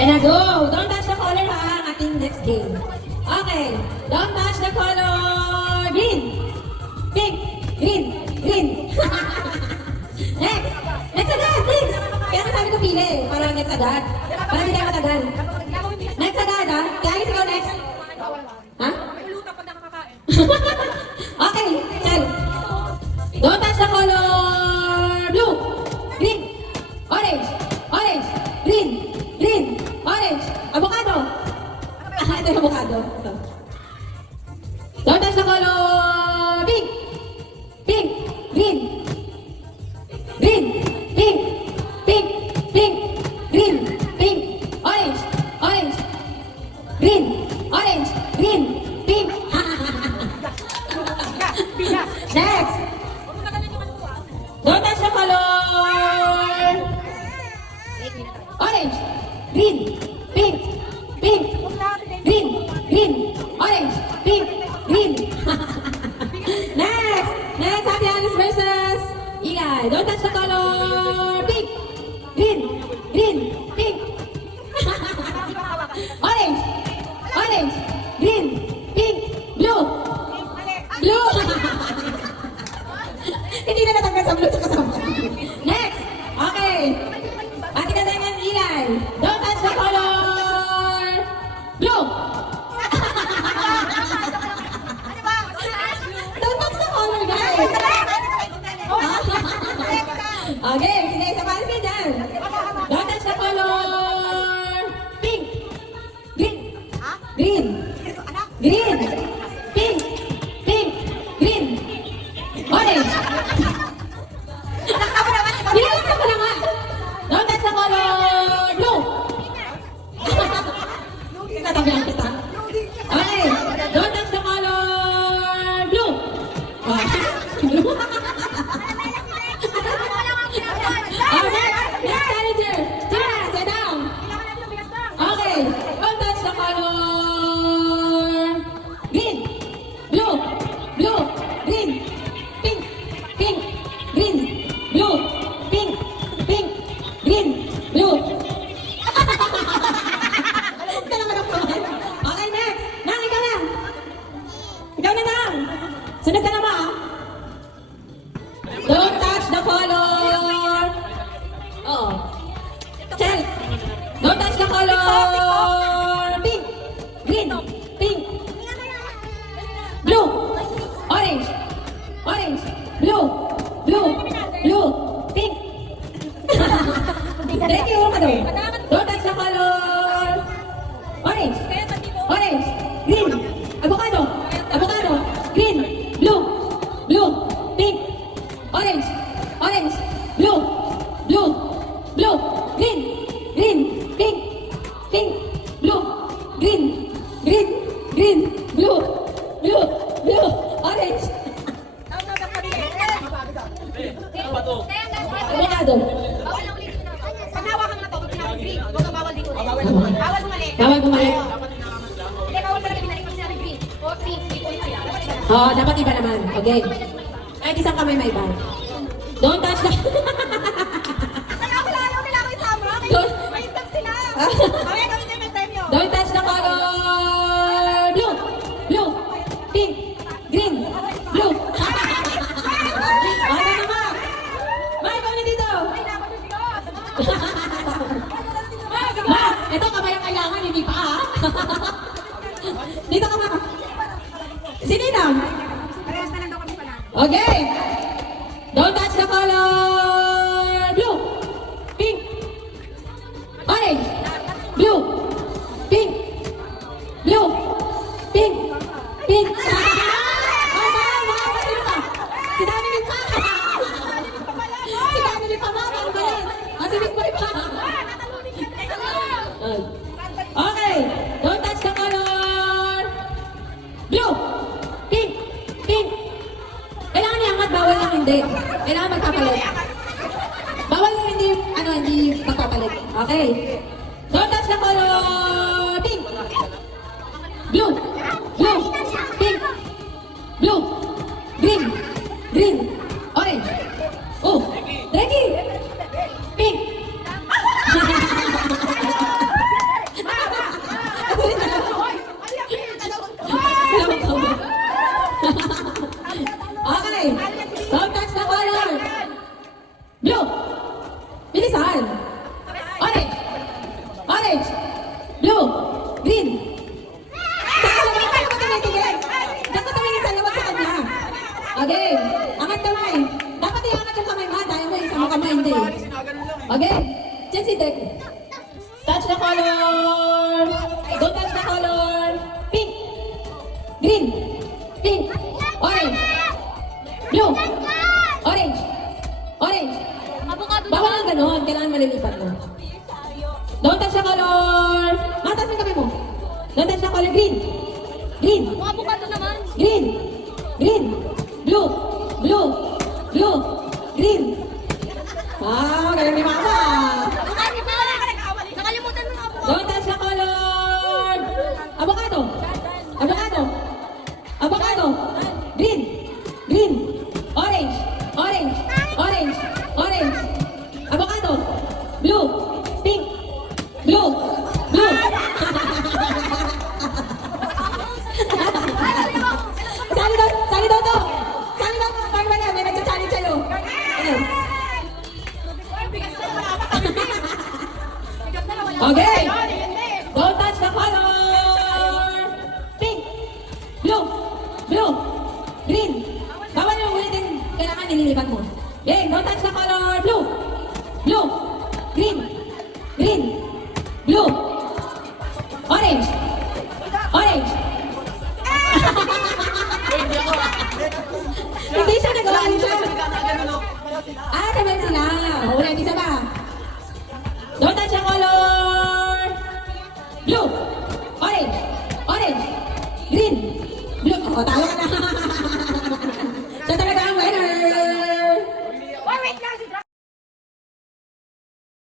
And go! Don't touch the color ha, ang ating next game. Okay. Don't touch the color. Green. Pink. Green. Green. Next. Next agad, please. Kaya nasabi ko pili. Para next agad. Para hindi tayo matagal. Next agad ha. Kaya Alice, ikaw next. Ha? Okay. Chel. Don't touch the color. Blue. Green. Orange. Orange. Green. Green. Orange. Avocado. Ito yung avocado. Ito. Don't touch the color. Pink. Pink. Green. Green. Pink. Pink. Pink. Green. Pink. Orange. Orange. Green. Orange. Green. Pink. Next. Don't touch the color. Orange. Green. Pink. Pink. Green. Green. Orange. Pink. Green. Next. Next. Happy Alice versus Igay. Don't touch the color. Pink. Green. Green. Pink. Orange. Orange. Green. Pink. Blue. Blue. Hindi na natanggal sa blue sa kasama. Next. Okay. Ate ka ng Igay. Don't touch the color. Blue. Don't touch the color, guys. Okay, sige, sa palis ka dyan. Don't touch the color. Pink. Green. Green. Green. Pink. Pink. Green. Orange. Nilalagyan ko na nga. Don't touch the color. Blue. Tatabihan kita. Okay. Don't touch the color. Blue. Blue. Next challenger. Tina, sit down. Okay. Don't touch the color. Green. Blue. Blue. Green. Pink. Pink. Green. Blue. Pink. Pink. Green. Blue. Ito naman ang kawan. Okay, next. Nang, ikaw na. Ikaw na, Nang. Sunod ka na ba? Don't touch the color. Oh. Chel. Don't touch the color. Pink. Green. Pink. Blue. Orange. Orange. Blue. Blue. Blue. Pink. Thank you. Don't touch the color. Orange. Orange. Green. Avocado. Avocado. Green. Blue. Blue. Pink. Orange. Orange. Blue. Blue. Blue. Green. Green. Pink. Pink. Blue. Green. Green. Green. Blue. Blue. Blue. Orange. Avocado. Pag nawakan mo na to, pag sinabi green, huwag kang bawal dito ulit. Bawal bumalik. Bawal bumalik. Hindi, bawal talaga binalik pag sinabi green. O green, green ulit sila. Dapat iba. Oo, dapat iba naman. Okay. Kahit isang kamay may iba. Don't touch the... Kaya ako lang, ayaw nila ako isama. May stop sila. Kaya gawin din yung time nyo. Don't touch the color. Blue. Blue. Pink. Green. Blue. Ano naman? May ikaw na dito. Ay, dapat yung Diyos. Ma, ito kamay ang kailangan, hindi pa ah. Dito ka ma. Sininam. Parehas na lang daw kami pala. Okay. Don't touch the color. Blue. Pink. Orange. Blue. Pink. Blue. Pink. Pink. Sino ka? Si Daniel pa. Si Daniel pa ba? Ang galing. Si Big Boy pa. Okay. Don't touch the color. Blue. Pink. Pink. Kailangan iangat, bawal lang hindi. Kailangan magpapalit. Bawal lang hindi, hindi magpapalit. Okay. Don't touch the color. Pink. Blue. Blue. Pink. Blue. Green. Green. Orange. Oh. Ready. Pink. orange, blue, green. Saan ka tumitingin? Diyan ka tumingin sa'yo, wag sa kanya. Okay, angat kamay. Dapat iangat yung kamay mo, dahil mo isang kamay, hindi. Okay, check si Tek. Touch the color. Don't touch the color. Pink, green, pink, orange, blue, orange, orange. Bawal ang ganon, kailangan malilipat mo. Don't touch the color. Matas mo yung kamay mo. Don't touch the color. Green, green, Avocado naman. green, green, blue, blue, blue, green. Ah, galing ni Mama. Nakalimutan mo ako. Don't touch the color. Avocado, avocado, avocado, green, green, orange, orange, orange, orange, avocado, blue, pink, blue, blue. Sali daw to. Sali daw to. Pag wala, may nagsa-challenge sa'yo. Ano? Okay. Don't touch the color. Pink, blue, blue, green. Bawal yung ulitin. Kailangan nililipat mo. Okay, don't touch the color. Blue, blue, green, green, blue, orange, orange. Hindi siya nagawa siya. Ah, sabay sila. Ulit, isa pa. Don't touch the color. Blue, orange, orange, green, blue. Oh, talo ka na.